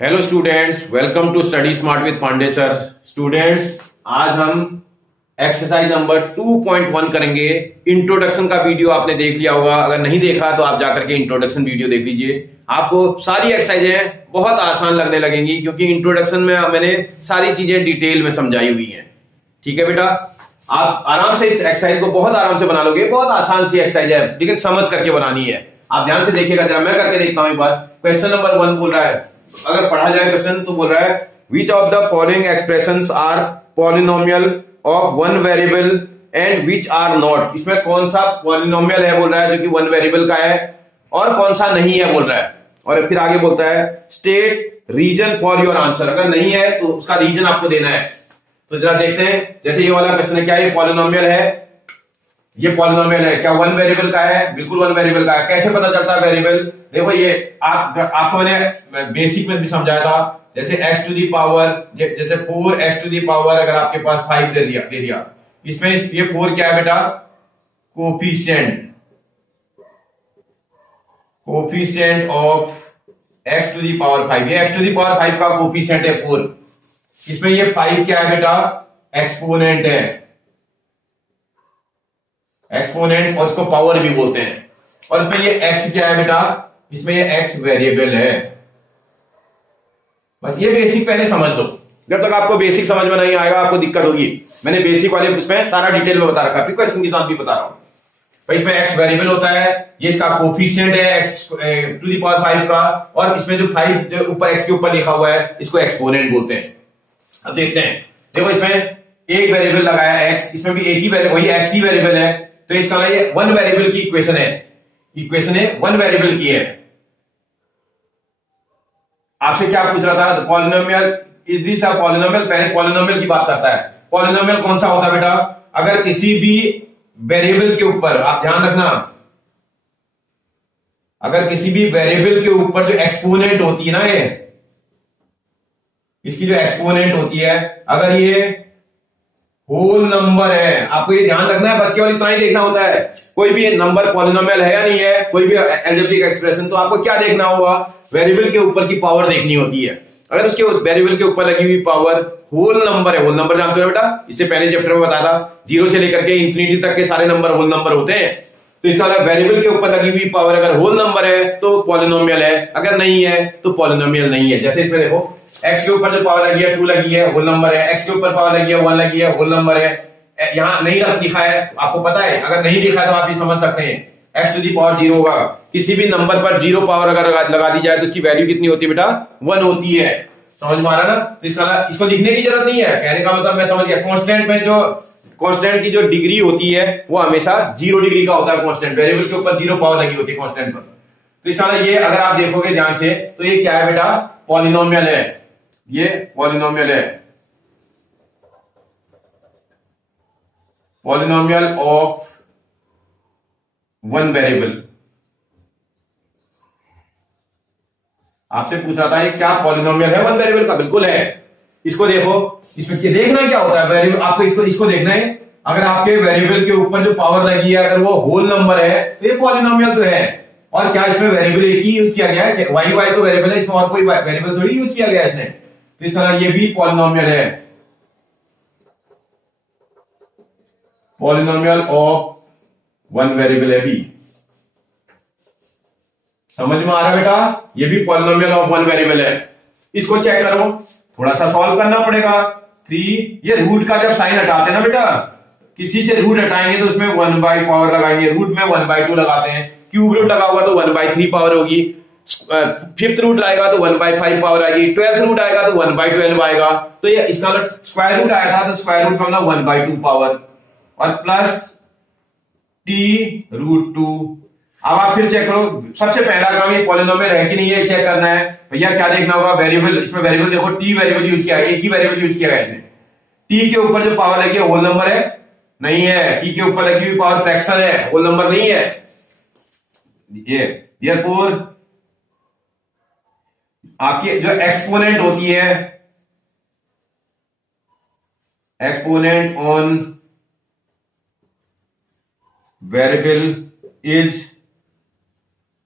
Hello students, welcome to study smart with Pandey sir. Students, आज हम exercise number 2.1 करेंगे। Introduction का वीडियो आपने देख लिया होगा, अगर नहीं देखा तो आप जाकर के इंट्रोडक्शन वीडियो देख लीजिए। आपको सारी एक्सरसाइजें बहुत आसान लगने लगेंगी क्योंकि इंट्रोडक्शन में मैंने सारी चीजें डिटेल में समझाई हुई हैं। ठीक है बेटा, आप आराम से इस एक्सरसाइज को बहुत आराम से बना लोगे। बहुत आसान सी एक्सरसाइज है लेकिन समझ करके बनानी है। आप ध्यान से देखिएगा जरा, मैं करके देखता हूं एक बार। क्वेश्चन नंबर 1 बोल रहा है, अगर पढ़ा जाए क्वेश्चन तो बोल रहा है which of the following expressions are polynomial of one variable and which are not. इसमें कौन सा पॉलिनोमियल है बोल रहा है जो कि वन वेरिएबल का है, और कौन सा नहीं है बोल रहा है। और फिर आगे बोलता है state reason for your answer. अगर नहीं है तो उसका रीजन आपको देना है। तो जरा देखते हैं, जैसे ये वाला क्वेश्चन है, क्या ये पॉलिनोमियल है? ये पॉलिनोमियल है। क्या वन वेरिएबल का है? बिल्कुल वन वेरिएबल का है। कैसे पता चलता है वेरिएबल? देखो, ये आपको मैंने बेसिक में भी समझाया था। जैसे x टू दी पावर, जैसे 4x टू दी पावर अगर आपके पास 5 दे दिया, इसमें ये 4 क्या है बेटा? Coefficient of x to the power 5। ये x टू दी पावर 5 का कोफिशिएंट है 4। इसमें ये 5 क्या है बेटा? एक्सपोनेंट है। एक्सपोनेंट, और इसको पावर भी बोलते हैं। और इसमें ये x क्या है बेटा? इसमें ये x वेरिएबल है। बस ये बेसिक पहले समझ लो। जब तक आपको बेसिक समझ में नहीं आएगा आपको दिक्कत होगी। मैंने बेसिक वाले उसमें सारा डिटेल में बता रखा है, क्वेश्चन के साथ भी बता रहा हूं। भाई इसमें x वेरिएबल होता है, ये इसका कोफिशिएंट है x टू दी पावर 5 का, और इसमें जो 5 जो ऊपर x के ऊपर लिखा हुआ है इसको एक्सपोनेंट बोलते हैं। अब देखते हैं, देखो इसमें एक वेरिएबल लगाया x, इसमें भी एक ही वेरिएबल, वही x ही वेरिएबल है। तो इसका ये वन वेरिएबल की इक्वेशन है। इक्वेशन है वन वेरिएबल की है। आपसे क्या पूछ रहा था? Polynomial is this a polynomial. पहले पॉलिनोमियल की बात करता है। पॉलिनोमियल कौन सा होता है बेटा? अगर किसी भी वेरिएबल के ऊपर, आप ध्यान रखना, अगर किसी भी वेरिएबल के ऊपर जो एक्सपोनेंट होती है ना, ये इसकी जो एक्सपोनेंट होती है, अगर ये होल नंबर है, आपको ये ध्यान रखना है, बस केवल इतना ही देखना होता है। कोई भी नंबर पॉलिनोमियल है या नहीं है, कोई भी अलजेब्रिक एक्सप्रेशन, तो आपको क्या देखना होगा? वेरिएबल के ऊपर की पावर देखनी होती है। अगर उसके वेरिएबल के ऊपर लगी हुई पावर होल नंबर है, होल नंबर जानते हो बेटा, इससे पहले चैप्टर में बताया था, 0 से लेकर के इंफिनिटी तक के सारे नंबर होल नंबर होते हैं। तो इसका वेरिएबल के ऊपर लगी हुई पावर अगर होल नंबर है तो पॉलिनोमियल है, अगर नहीं है तो पॉलिनोमियल नहीं है। जैसे इसमें देखो, x के ऊपर जो पावर लगी है 2 लगी है, होल नंबर है। x के ऊपर पावर लगी है 1 लगी है, होल नंबर है। यहां नहीं लिखा है, आपको पता है, अगर नहीं लिखा है तो आप ये समझ सकते हैं x टू दी पावर 0 होगा। किसी भी नंबर पर 0 पावर अगर लगा दी जाए तो उसकी वैल्यू कितनी होती है बेटा? 1 होती है। समझ में आ रहा है ना? तो इसको लिखने की जरूरत नहीं है। कहने का मतलब मैं समझ गया। कांस्टेंट में जो कांस्टेंट की जो डिग्री होती है वो हमेशा 0 डिग्री का होता है। कांस्टेंट वेरिएबल के ऊपर 0 पावर लगी होती है कांस्टेंट पर। तो इसका ये अगर आप देखोगे ध्यान से तो ये क्या है बेटा? पॉलिनोमियल है। ये पॉलिनोमियल है, पॉलिनोमियल ऑफ वन वेरिएबल। आपसे पूछ रहा था ये क्या पॉलिनोमियल है वन वेरिएबल का? बिल्कुल है। इसको देखो, इसमें देखना क्या होता है वेरिएबल, आपको इसको देखना है। अगर आपके वेरिएबल के ऊपर जो पावर लगी है अगर वो होल नंबर है तो ये पॉलिनोमियल तो है। और क्या इसमें वेरिएबल एक ही यूज किया गया है? वाई वाई तो वेरिएबल है, इसमें और कोई वेरिएबल थोड़ी यूज किया गया है इसने। तो इस तरह ये भी पॉलिनोमियल है, पॉलिनोमियल ऑफ वन वेरिएबल है भी। समझ में आ रहा है बेटा? ये भी पॉलिनोमियल ऑफ वन वेरिएबल है। इसको चेक करो, थोड़ा सा सॉल्व करना पड़ेगा। 3, ये रूट का जब साइन हटाते हैं ना बेटा, किसी से रूट हटाएंगे तो उसमें 1 बाई पावर लगाएंगे, रूट में 1/2 लगाते हैं। क्यूब रूट लगा हुआ तो 1/3 पावर होगी। 5th रूट आएगा तो 1/5 पावर आएगी। 12th रूट आएगा तो 1/12 आएगा। तो ये इसका स्क्वायर रूट आया था तो स्क्वायर रूट का मतलब 1/2 पावर, और प्लस t√2। अब आप फिर चेक करो, सबसे पहला काम ये पॉलिनोमियल है कि नहीं है चेक करना है। भैया क्या देखना होगा? वेरिएबल, इसमें वेरिएबल देखो, t वेरिएबल यूज किया है, एक ही वेरिएबल यूज किया है इसने। t के ऊपर जो पावर लगी है होल नंबर है? नहीं है। t के ऊपर लगी हुई पावर फ्रैक्शन है, होल नंबर नहीं है। ये आपकी जो एक्सपोनेंट होती है, exponent on variable is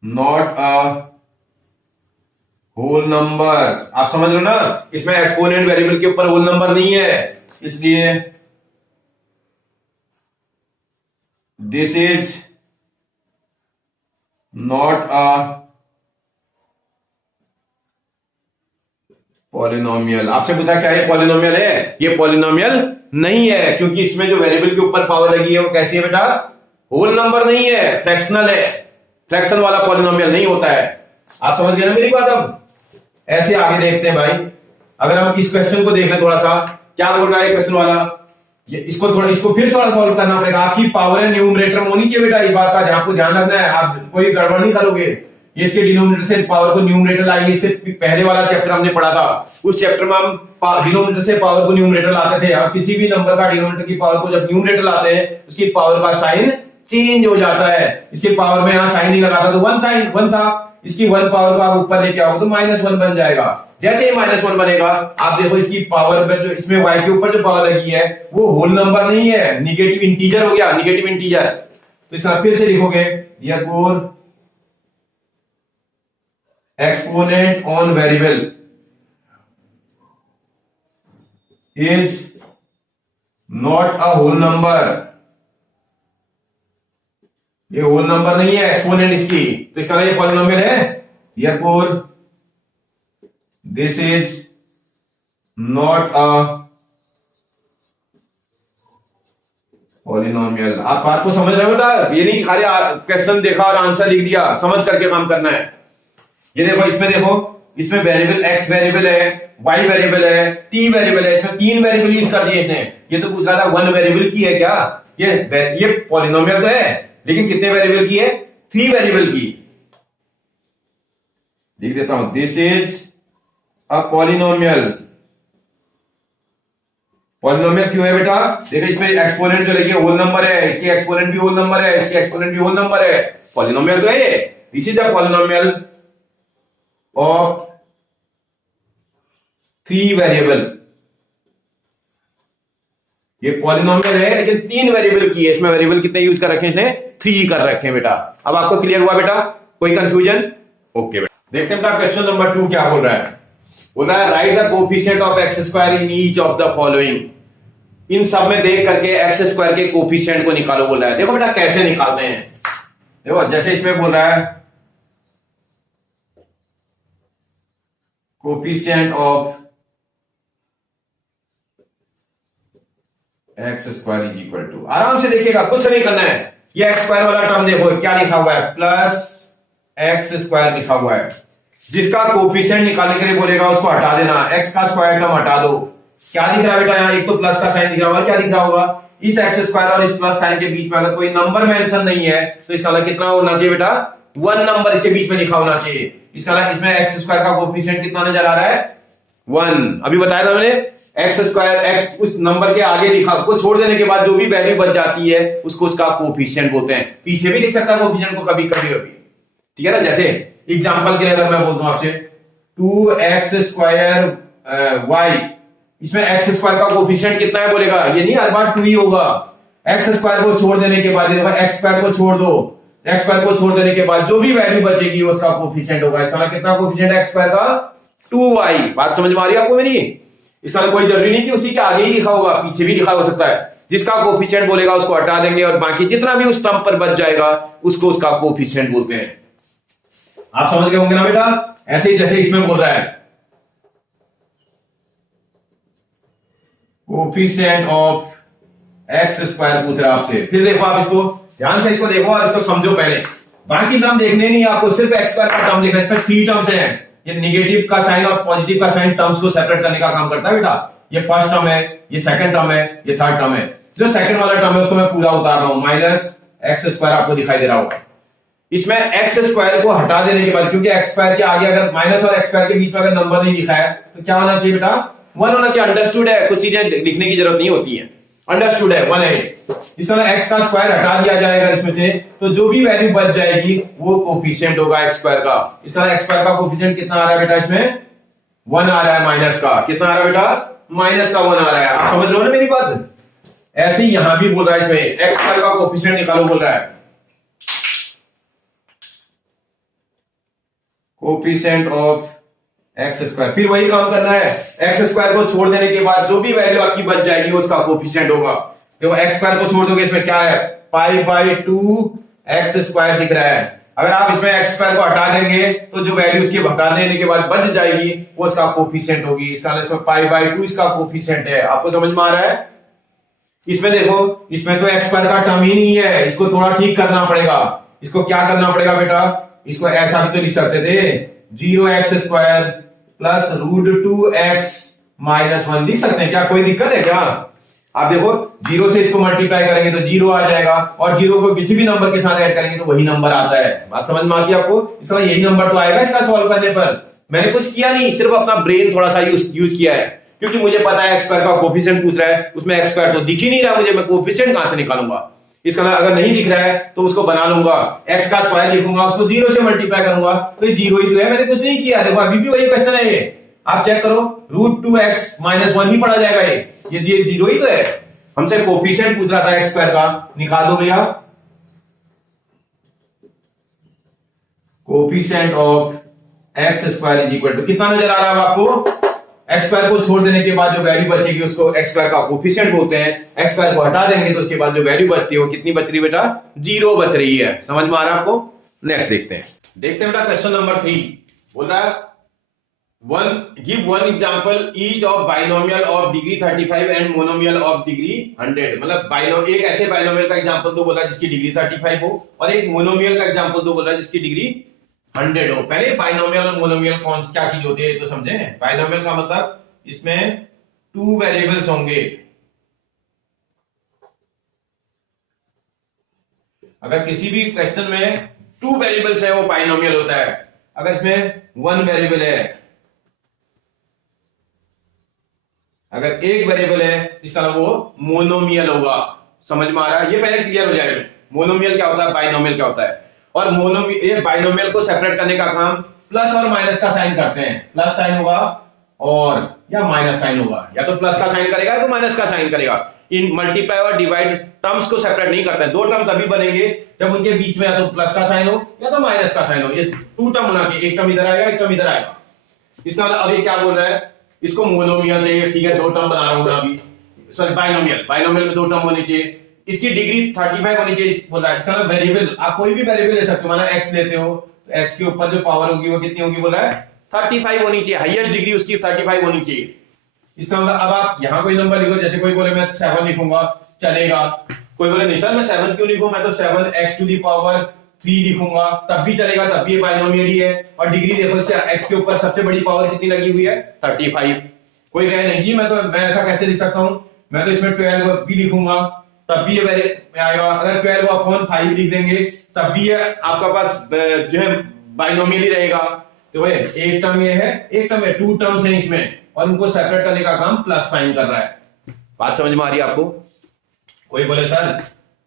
not a whole number. आप समझ लो ना, इसमें एक्सपोनेंट वेरिएबल के ऊपर होल नंबर नहीं है, इसलिए this is not a polynomial. आपसे पूछा क्या ये पॉलिनोमियल है? ये पॉलिनोमियल नहीं है, क्योंकि इसमें जो वेरिएबल के ऊपर पावर लगी है वो कैसी है बेटा? होल नंबर नहीं है, फ्रैक्शनल है। फ्रैक्शन वाला पॉलिनोमियल नहीं होता है। आप समझ गए ना मेरी बात? अब ऐसे आगे देखते हैं भाई। अगर हम इस क्वेश्चन को देख लें थोड़ा सा, क्या बोल रहा है क्वेश्चन वाला, इसको फिर थोड़ा सॉल्व करना पड़ेगा। आपकी पावर है न्यूमरेटर में होनी चाहिए बेटा, इस बात का आपको ध्यान रखना है। आप कोई गड़बड़ नहीं करोगे। ये इसके डिनोमिनेटर से पावर को न्यूमरेटर लाएंगे। इससे पहले वाला चैप्टर हमने पढ़ा था, उस चैप्टर में हम डिनोमिनेटर से पावर को न्यूमरेटर लाते थे। आप किसी भी नंबर का डिनोमिनेटर की पावर को जब न्यूमरेटर लाते हैं, उसकी पावर का साइन चेंज हो जाता है। इसकी पावर में यहां साइन नहीं लगाता तो वन था, इसकी वन पावर को आप ऊपर लेके आओगे तो -1 बन जाएगा। जैसे ही -1 बनेगा, आप देखो इसकी पावर में जो इसमें y के ऊपर जो पावर लगी है वो होल नंबर नहीं है, निगेटिव इंटीजर हो गया, निगेटिव इंटीजर। तो इसका फिर से लिखोगे, therefore exponent on variable is not a whole number। ये होल नंबर नहीं है एक्सपोनेंट इसकी, तो इसका ये पॉलिनोमियल है। therefore this is not a polynomial. आप बात को समझ रहे हो बेटा? ये नहीं खाली क्वेश्चन देखा और आंसर लिख दिया, समझ करके काम करना है। ये देखो, इसमें वेरिएबल x वेरिएबल है, y वेरिएबल है, t वेरिएबल है। इसमें 3 वेरिएबल यूज कर दिए इसने। ये तो पूछ रहा था 1 वेरिएबल की है क्या? ये पॉलिनोमियल तो है, लेकिन कितने वेरिएबल की है? 3 वेरिएबल की। लिख देता हूं, this is a polynomial. Polynomial क्यों है बेटा? देखो, इसमें एक्सपोनेंट जो लगी है होल नंबर है, इसकी एक्सपोनेंट भी होल नंबर है, इसकी एक्सपोनेंट भी होल नंबर है। पॉलिनोमियल तो है ये। This is the polynomial of 3 variable. ये पॉलिनोमियल है लेकिन 3 वेरिएबल की है। इसमें वेरिएबल कितने यूज कर रखे हैं इसने? 3 कर रखे हैं बेटा। अब आपको क्लियर हुआ बेटा? कोई कंफ्यूजन? ओके बेटा। देखते हैं बेटा क्वेश्चन नंबर 2 क्या बोल रहा है। बोल रहा है write the coefficient of x square in each of the following. इन सब में देख करके एक्स स्क्वायर के कोफिशिएंट को निकालो बोल रहा है। देखो बेटा कैसे निकालते हैं। देखो, जैसे इसमें बोल रहा है coefficient of x square is equal to, आराम से देखिएगा, कुछ नहीं करना है। ये एक्स स्क्वायर वाला टर्म देखो क्या लिखा हुआ है, प्लस एक्स स्क्वायर लिखा हुआ है। जिसका कोफिशिएंट निकालने के लिए बोलेगा उसको हटा देना, एक्स का स्क्वायर टर्म हटा दो। क्या दिख रहा है बेटा? यहाँ एक तो प्लस का साइन दिख रहा होगा, क्या दिख रहा होगा? इस एक्स स्क्वायर और इस प्लस साइन के बीच में अगर कोई नंबर मेंशन नहीं है तो इसका कितना होना चाहिए बेटा? 1 नंबर इसके बीच में लिखा होना चाहिए। इसमें एक्स स्क्वायर का कोफिशिएंट कितना नजर आ रहा है? 1। अभी बताया था मैंने, एक्स स्क्वायर एक्स उस नंबर के आगे लिखा को छोड़ देने के बाद जो भी वैल्यू बच जाती है उसको उसका कोफिशिएंट बोलते हैं। पीछे भी लिख सकता है कोफिशिएंट को कभी कभी, ठीक है ना। जैसे एग्जांपल के लिए अगर मैं बोलता हूं आपसे 2x स्क्वायर y, इसमें एक्स स्क्वायर का कोफिशिएंट कितना है बोलेगा? ये नहीं हर बार 2 ही होगा। एक्स स्क्वायर को छोड़ देने के बाद, एक्स स्क्वायर को छोड़ दो, एक्स स्क्वायर को छोड़ देने के बाद जो भी वैल्यू बचेगी उसका कोफिशिएंट होगा। इसका कितना कोफिशिएंट एक्स स्क्वायर का? 2y। बात समझ में आ रही है आपको मेरी? इसका कोई जरूरी नहीं कि उसी के आगे ही लिखा होगा, पीछे भी लिखा हो सकता है। जिसका कोफिशिएंट बोलेगा उसको हटा देंगे और बाकी जितना भी उस टर्म पर बच जाएगा उसको उसका कोफिशिएंट बोलते हैं। आप समझ गए होंगे ना बेटा? ऐसे ही जैसे इसमें बोल रहा है कोफिशिएंट ऑफ एक्स स्क्वायर पूछ रहा है आपसे। फिर देखो, आप इसको ध्यान से इसको देखो और इसको समझो पहले। बाकी टर्म देखने नहीं, आपको सिर्फ एक्स स्क्वायर का टर्म देखना है। इसमें 3 टर्म्स हैं। ये नेगेटिव का साइन और पॉजिटिव का साइन टर्म्स को सेपरेट करने का काम करता है बेटा। ये फर्स्ट टर्म है, ये सेकंड टर्म है, ये थर्ड टर्म है। जो सेकंड वाला टर्म है उसको मैं पूरा उतार रहा हूं, माइनस एक्स स्क्वायर आपको दिखाई दे रहा होगा। इसमें एक्स स्क्वायर को हटा देने के बाद, क्योंकि एक्स स्क्वायर के आगे अगर माइनस और एक्स स्क्वायर के बीच में अगर नंबर नहीं लिखा है तो क्या होना चाहिए बेटा? 1 होना चाहिए। अंडरस्टूड है, कुछ चीजें लिखने की जरूरत नहीं होती है। अंडरस्टूड है, 1 है। इस तरह एक्स का स्क्वायर हटा दिया जाएगा इसमें से, तो जो भी वैल्यू बच जाएगी वो कोफिशिएंट होगा एक्स स्क्वायर का। इस तरह एक्स स्क्वायर का कोफिशिएंट कितना आ रहा है बेटा? इसमें 1 आ रहा है माइनस का। कितना आ रहा है बेटा? माइनस का 1 आ रहा है। आप समझ रहे हो ना मेरी बात? ऐसे ही यहां भी बोल रहा है, इसमें एक्स स्क्वायर का कोफिशिएंट निकालो बोल रहा है। कोफिशिएंट ऑफ एक्स स्क्वायर, फिर वही काम करना है, एक्स स्क्वायर को छोड़ देने के बाद जो भी वैल्यू आपकी बच जाएगी उसका कोफिशिएंट होगा। देखो एक्स स्क्वायर को छोड़ दोगे, इसमें क्या है, पाई बाई 2 एक्स स्क्वायर दिख रहा है। अगर आप इसमें एक्स स्क्वायर को हटा देंगे तो जो वैल्यू उसकी हटा देने के बाद बच जाएगी वो इसका कोफिशिएंट होगी। इसका इसमें पाई बाई 2 इसका कोफिशिएंट है। आपको समझ में आ रहा है? इसमें देखो, इसमें तो एक्स स्क्वायर का टर्म ही नहीं है, इसको थोड़ा ठीक करना पड़ेगा। इसको क्या करना पड़ेगा बेटा, इसको ऐसा भी तो लिख सकते थे, 0x square plus √2x minus 1 लिख सकते हैं क्या? कोई दिक्कत है क्या? आप देखो 0 से इसको मल्टीप्लाई करेंगे तो 0 आ जाएगा, और 0 को किसी भी नंबर के साथ ऐड करेंगे तो वही नंबर आता है। बात समझ में आती है आपको? इसका यही नंबर तो आएगा इसका सॉल्व करने पर। मैंने कुछ किया नहीं, सिर्फ अपना ब्रेन थोड़ा सा यूज किया है, क्योंकि मुझे पता है एक्स स्क्वायर का कोफिशिएंट पूछ रहा है, उसमें एक्स स्क्वायर तो दिख ही नहीं रहा मुझे, मैं कोफिशिएंट कहां से निकालूंगा? इसका अगर नहीं दिख रहा है तो उसको बना लूंगा, एक्स का स्क्वायर लिखूंगा, उसको 0 से मल्टीप्लाई करूंगा तो ये 0 ही तो है, मैंने कुछ नहीं किया। देखो अभी भी वही क्वेश्चन है ये, आप चेक करो, √2x माइनस 1 ही पढ़ा जाएगा ये 0 ही तो है। हमसे कोफिशिएंट पूछ रहा था एक्स स्क्वायर का, निकाल दो भैया। Coefficient of x square is equal to कितना नजर आ रहा है आपको? एक्स स्क्वायर को छोड़ देने के बाद जो वैल्यू बचेगी उसको एक्स स्क्वायर का कोफिशिएंट बोलते हैं। एक्स स्क्वायर को हटा देंगे तो उसके बाद जो वैल्यू बचती है वो कितनी बच रही है बेटा? 0 बच रही है। समझ में आ रहा है आपको? नेक्स्ट देखते हैं बेटा क्वेश्चन नंबर 3 बोल रहा है give one example each of binomial of degree 35 and monomial of degree 100। मतलब एक ऐसे बाइनोमियल का एग्जांपल दो बोला जिसकी डिग्री 35 हो, और एक मोनोमियल का एग्जांपल दो बोला जिसकी डिग्री 100 हो। पहले बाइनोमियल और मोनोमियल कौन क्या चीज होती है तो समझे। बाइनोमियल का मतलब इसमें 2 वेरिएबल्स होंगे। अगर किसी भी क्वेश्चन में 2 वेरिएबल्स है वो बाइनोमियल होता है। अगर इसमें 1 वेरिएबल है, अगर एक वेरिएबल है इसका नाम वो मोनोमियल होगा। समझ में आ रहा है? ये पहले क्लियर हो जाएगा मोनोमियल क्या होता है, बाइनोमियल क्या होता है। और मोनोमियल बाइनोमियल को सेपरेट करने का काम प्लस और माइनस का साइन करते हैं। प्लस साइन होगा और या माइनस साइन होगा, या तो प्लस का साइन करेगा या तो माइनस का साइन करेगा। इन मल्टीप्लाई और डिवाइड टर्म्स को सेपरेट नहीं करते हैं। 2 टर्म तभी बनेंगे जब उनके बीच में या तो प्लस का साइन हो या तो माइनस का साइन हो। ये 2 टर्म होना चाहिए, एक टर्म इधर आएगा एक टर्म इधर आएगा। इसका मतलब अब ये क्या बोल रहा है, इसको मोनोमियल चाहिए, ठीक है 2 टर्म बना रहा हूं अभी, सॉरी बाइनोमियल में 2 टर्म होनी चाहिए, इसकी डिग्री 35 होनी चाहिए बोल रहा है। इसका मतलब वेरिएबल आप कोई भी वेरिएबल ले सकते हो, माना x लेते हो तो x के ऊपर जो पावर होगी वो कितनी होगी बोल रहा है 35 होनी चाहिए, हाईएस्ट डिग्री उसकी 35 होनी चाहिए। इसका मतलब अब आप यहां कोई नंबर लिखो, जैसे कोई बोले मैं 7 लिखूंगा चलेगा, कोई बोले नहीं सर मैं 7 क्यों लिखूं, मैं तो 7x⁻³ लिखूंगा तब भी चलेगा, तब भी ये बाइनोमियल ही है। और डिग्री देखो इसके x के ऊपर सबसे बड़ी पावर कितनी लगी हुई है 35। कोई कहे नहीं जी मैं ऐसा कैसे लिख सकता हूं, मैं तो इसमें 12 भी लिखूंगा तब भी ये आएगा। अगर 12/5 लिख देंगे तब भी ये आपका पास जो है बाइनोमियल ही रहेगा। तो भाई एक टर्म ये है, एक टर्म है, 2 टर्म्स हैं इसमें, और उनको सेपरेट करने का काम प्लस साइन कर रहा है। बात समझ में आ रही है आपको? कोई बोले सर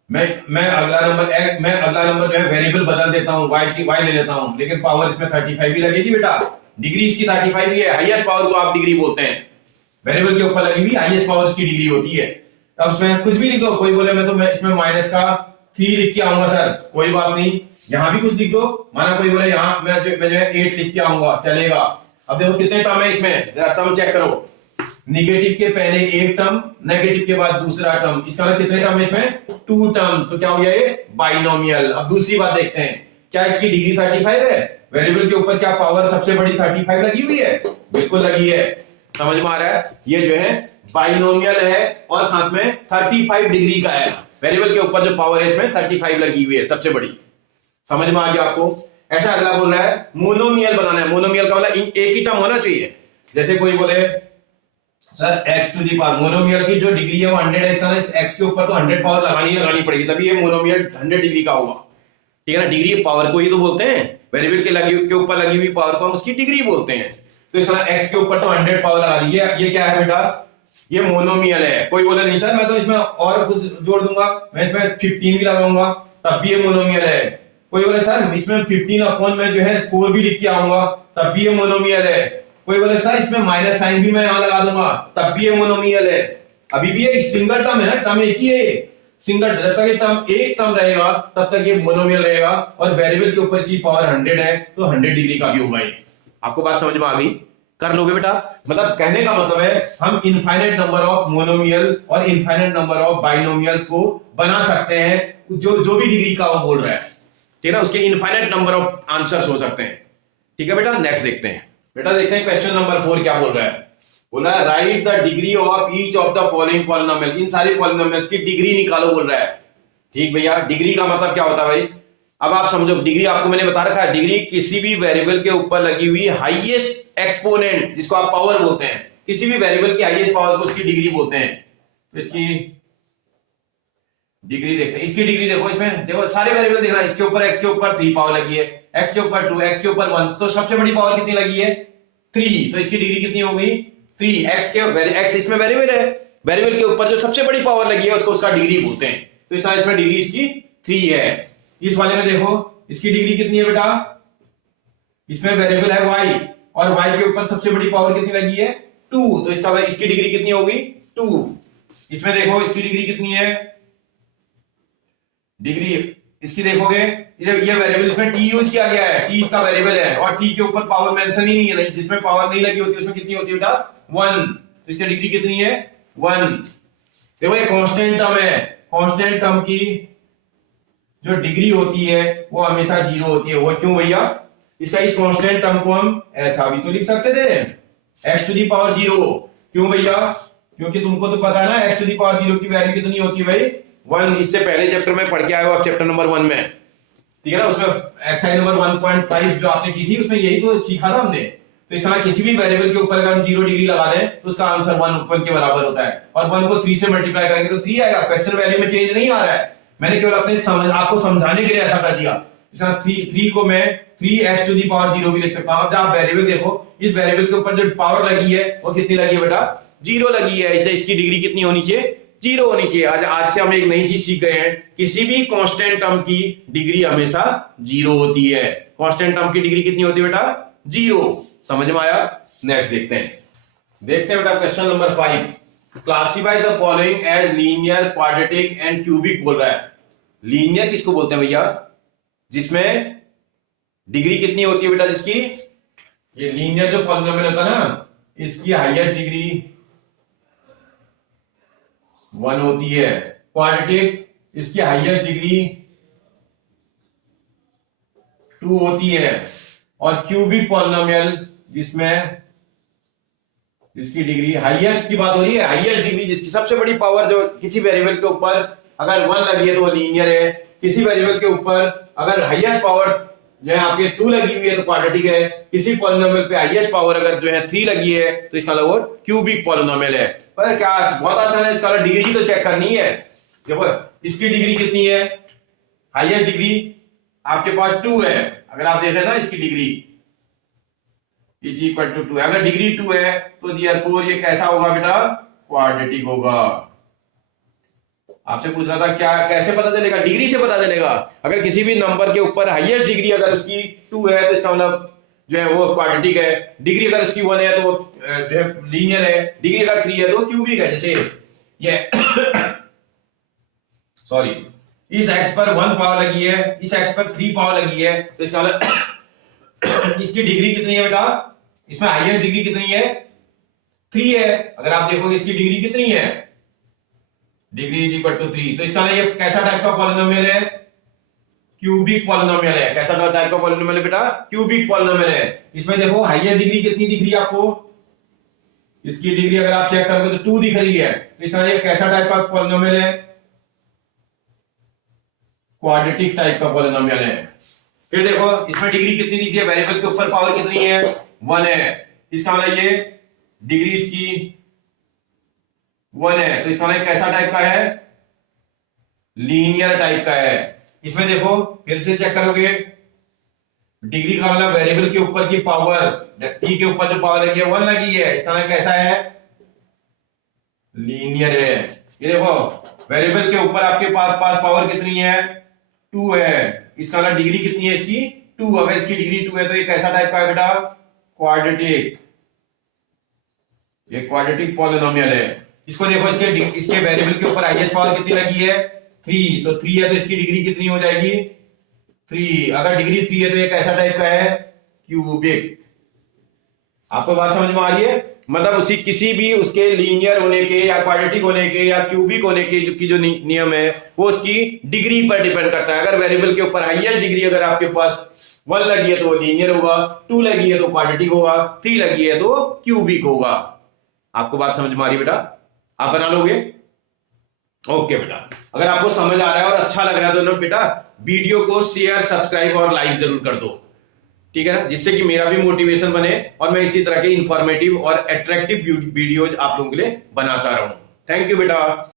मैं अगला नंबर जो है वेरिएबल बदल देता हूं, y ले लेता हूं, लेकिन पावर इसमें 35 भी लगेगी बेटा, डिग्री इसकी 35 ही है, हाईएस्ट पावर को आप डिग्री बोलते हैं। वेरिएबल के ऊपर लगी हुई हाईएस्ट पावर की डिग्री होती है। अब इसमें कुछ भी लिख दो, कोई बोले मैं इसमें माइनस का 3 लिख के आऊंगा सर, कोई बात नहीं, यहां भी कुछ लिख दो, माना कोई बोले यहां मैं जो है 8 लिख के आऊंगा चलेगा। अब देखो कितने टर्म है इसमें, जरा टर्म चेक करो, निगेटिव के पहले एक टर्म, नेगेटिव के बाद दूसरा टर्म, इसका मतलब कितने टर्म है इसमें 2 टर्म, तो क्या हो गया ये बाइनोमियल। अब दूसरी बात देखते हैं, क्या इसकी डिग्री 35 है, वेरिएबल के ऊपर क्या पावर सबसे बड़ी 35 लगी हुई है, बिल्कुल लगी है। समझ में आ रहा है? ये जो है बाइनोमियल है और साथ में 35 डिग्री का है, वेरिएबल के ऊपर जो पावर है इसमें 35 लगी हुई है सबसे बड़ी। समझ में आ गया आपको? ऐसा अगला बोल रहा है मोनोमियल बनाना है। मोनोमियल का मतलब एक ही टर्म होना चाहिए। जैसे कोई बोले सर x⁻, मोनोमियल की जो डिग्री है वो 100 है, इसका x के ऊपर तो 100 पावर लगानी पड़ेगी तभी ये मोनोमियल 100 डिग्री का होगा, ठीक है ना। डिग्री पावर को ही तो बोलते हैं, वेरिएबल के ऊपर लगी हुई पावर को हम उसकी डिग्री बोलते हैं। तो इसका x के ऊपर तो 100 पावर लगा दी, ये क्या है बेटा, ये मोनोमियल है। कोई बोले नहीं सर मैं तो इसमें और कुछ जोड़ दूंगा, मैं इसमें 15 भी लगाऊंगा तब भी ये मोनोमियल है। कोई बोले सर इसमें 15 में जो है 4 भी लिख के आऊंगा तब भी ये मोनोमियल है। कोई बोले सर इसमें माइनस साइन भी मैं यहां लगा दूंगा तब भी ये मोनोमियल है। अभी भी एक सिंगल टर्म है ना, टर्म एक ही है, सिंगल, जब तक ये टर्म एक टर्म रहेगा तब तक ये मोनोमियल रहेगा। और वेरिएबल के ऊपर इसकी पावर 100 है तो 100 डिग्री का भी होगा ये। आपको बात समझ में आ गई? कर लोगे बेटा। मतलब कहने का मतलब है हम इनफाइनाइट नंबर ऑफ मोनोमियल और इनफाइनाइट नंबर ऑफ बाइनोमियल्स को बना सकते हैं, जो भी डिग्री का वो बोल रहा है, ठीक है ना, उसके इनफाइनाइट नंबर ऑफ आंसर्स हो सकते हैं। ठीक है बेटा, नेक्स्ट देखते हैं। बेटा देखते हैं क्वेश्चन नंबर 4 क्या बोल रहा है। बोला write the degree of each of the following polynomial, इन सारे पॉलिनोमियल्स की डिग्री निकालो बोल रहा है। ठीक भैया, डिग्री का मतलब क्या होता है भाई, अब आप समझो। डिग्री आपको मैंने बता रखा है, डिग्री किसी भी वेरिएबल के ऊपर लगी हुई हाईएस्ट एक्सपोनेंट, जिसको आप पावर बोलते हैं, किसी भी वेरिएबल की हाईएस्ट पावर को उसकी डिग्री बोलते हैं। तो इसकी डिग्री देखते हैं। इसकी डिग्री देखो, इसमें देखो सारे वेरिएबल देखना, इसके ऊपर x के ऊपर 3 पावर लगी है, x के ऊपर 2, x के ऊपर 1, तो सबसे बड़ी पावर कितनी लगी है 3, तो इसकी डिग्री कितनी हो गई 3। x इसमें वेरिएबल है, वेरिएबल के ऊपर जो सबसे बड़ी पावर लगी है उसको उसका डिग्री बोलते हैं। तो इसमें डिग्री इसकी 3 है। इस वाले में देखो इसकी डिग्री कितनी है बेटा, इसमें वेरिएबल है y और y के ऊपर सबसे बड़ी पावर कितनी लगी है 2, तो इसकी डिग्री कितनी होगी 2। इसमें देखो इसकी डिग्री कितनी है, डिग्री इसकी देखोगे, ये वेरिएबल इसमें t यूज किया गया है, t इसका वेरिएबल है और t के ऊपर पावर मेंशन ही नहीं है, जिसमें पावर नहीं लगी होती उसमें कितनी होती है बेटा 1, तो इसकी डिग्री कितनी है 1। देखो ये कांस्टेंट टर्म है, कांस्टेंट टर्म की जो डिग्री होती है वो हमेशा 0 होती है। वो क्यों भैया, इसका इस कांस्टेंट टर्म को हम ऐसा भी तो लिख सकते थे x टू दी पावर 0। क्यों भैया, क्योंकि तुमको तो पता है ना x टू दी पावर 0 की वैल्यू कितनी होती है भाई 1। इससे पहले चैप्टर में पढ़ के आए हो आप, चैप्टर नंबर 1 में, ठीक है ना, उसमें एक्सरसाइज नंबर 1.5 जो आपने की थी उसमें यही तो सीखा था हमने। तो इस तरह किसी भी वेरिएबल के ऊपर अगर हम 0 डिग्री लगा दें तो उसका आंसर 1 के बराबर होता है, और 1 को 3 से मल्टीप्लाई करेंगे तो 3 आएगा। क्वेश्चन वैल्यू में चेंज नहीं आ रहा है, मैंने केवल अपने आपको समझाने के लिए ऐसा कर दिया। इस तरह 3 को मैं 3x टू दी पावर 0 भी लिख सकता हूं। अब आप वेरिएबल देखो, इस वेरिएबल के ऊपर जो पावर लगी है वो कितनी लगी है बेटा 0 लगी है, इसलिए इसकी डिग्री कितनी होनी चाहिए 0 होनी चाहिए। आज से हम एक नई चीज सीख गए हैं, किसी भी कांस्टेंट टर्म की डिग्री हमेशा 0 होती है। कांस्टेंट टर्म की डिग्री कितनी होती है बेटा 0। समझ में आया, नेक्स्ट देखते हैं बेटा question number 5। Classify the following as linear, quadratic and cubic बोल रहा है। लीनियर किसको बोलते हैं भैया, जिसमें डिग्री कितनी होती है बेटा, जिसकी ये लीनियर जो पॉलिनोमियल होता है ना, इसकी हाईएस्ट डिग्री 1 होती है। क्वाड्रेटिक इसकी हाईएस्ट डिग्री 2 होती है, और क्यूबिक पॉलिनोमियल जिसमें इसकी डिग्री हाईएस्ट की बात हो रही है, हाईएस्ट डिग्री जिसकी सबसे बड़ी पावर जो किसी वेरिएबल के ऊपर अगर 1 लगी है तो वो लीनियर है, किसी वेरिएबल के ऊपर अगर हाईएस्ट पावर जो है आपके 2 लगी हुई है तो क्वाड्रेटिक है, किसी पॉलिनोमियल पे हाईएस्ट पावर अगर जो है 3 लगी है तो इसका मतलब क्यूबिक पॉलिनोमियल है। पर क्या बहुत आसान है, इसका डिग्री तो चेक करनी है। देखो इसकी डिग्री कितनी है, हाईएस्ट डिग्री आपके पास 2 है, अगर आप देखें ना इसकी डिग्री इज इक्वल टू 2 है। अगर डिग्री 2 है तो देयरफॉर ये कैसा होगा बेटा क्वाड्रेटिक होगा। आपसे पूछ रहा था क्या कैसे पता चलेगा, डिग्री से पता चलेगा। अगर किसी भी नंबर के ऊपर हाईएस्ट डिग्री अगर उसकी 2 है तो इसका मतलब जो है वो क्वाड्रेटिक है, डिग्री अगर उसकी 1 है तो जो है लीनियर है, डिग्री अगर 3 है तो क्यूबिक है। जैसे ये सॉरी इस x पर 1 पावर लगी है, इस x पर 3 पावर लगी है, तो इसका मतलब इसकी डिग्री कितनी है बेटा, इसमें हाईएस्ट डिग्री कितनी है 3 है। अगर आप देखोगे इसकी डिग्री कितनी है, डिग्री इज इक्वल टू 3, तो इसका ये कैसा टाइप का पॉलिनोमियल है क्यूबिक पॉलिनोमियल है। कैसा टाइप का पॉलिनोमियल है बेटा क्यूबिक पॉलिनोमियल है। इसमें देखो हाईएस्ट डिग्री कितनी दिख रही है आपको, इसकी डिग्री अगर आप चेक करोगे तो 2 दिख रही है, तो इसका ये कैसा टाइप का पॉलिनोमियल है क्वाड्रेटिक टाइप का पॉलिनोमियल है। फिर देखो इसमें डिग्री कितनी दिख रही है, वेरिएबल के ऊपर पावर कितनी है 1 है, इसका मतलब ये डिग्री इसकी 1 है, तो इसका मतलब कैसा टाइप का है लीनियर टाइप का है। इसमें देखो फिर से चेक करोगे, डिग्री का मतलब वेरिएबल के ऊपर की पावर, टी के ऊपर जो पावर लगी है 1 लगी है, इसका मतलब कैसा है लीनियर है। ये देखो वेरिएबल के ऊपर आपके पास पावर कितनी है 2 है, इसका मतलब डिग्री कितनी है इसकी 2। अगर इसकी डिग्री 2 है तो ये कैसा टाइप का है बेटा क्वाड्रेटिक, ये क्वाड्रेटिक पॉलिनोमियल है। इसको देखो इसके वेरिएबल के ऊपर हाईएस्ट पावर कितनी लगी है 3, तो 3 है तो इसकी डिग्री कितनी हो जाएगी 3। अगर डिग्री 3 है तो ये कैसा टाइप का है क्यूबिक। आपको बात समझ में आ रही है? मतलब उसी किसी भी उसके लीनियर होने के या क्वाड्रेटिक होने के या क्यूबिक होने के जो नियम है वो उसकी डिग्री पर डिपेंड करता है। अगर वेरिएबल के ऊपर हाईएस्ट डिग्री अगर आपके पास 1 लगी है तो वो लीनियर होगा, 2 लगी है तो क्वाड्रेटिक होगा, 3 लगी है तो क्यूबिक होगा। आपको बात समझ में आ रही है बेटा? आप बना लोगे? ओके बेटा, अगर आपको समझ आ रहा है और अच्छा लग रहा है तो ना बेटा वीडियो को शेयर, सब्सक्राइब और लाइक जरूर कर दो, ठीक है ना, जिससे कि मेरा भी मोटिवेशन बने और मैं इसी तरह के इंफॉर्मेटिव और अट्रैक्टिव वीडियोज आप लोगों के लिए बनाता रहूं। थैंक यू बेटा।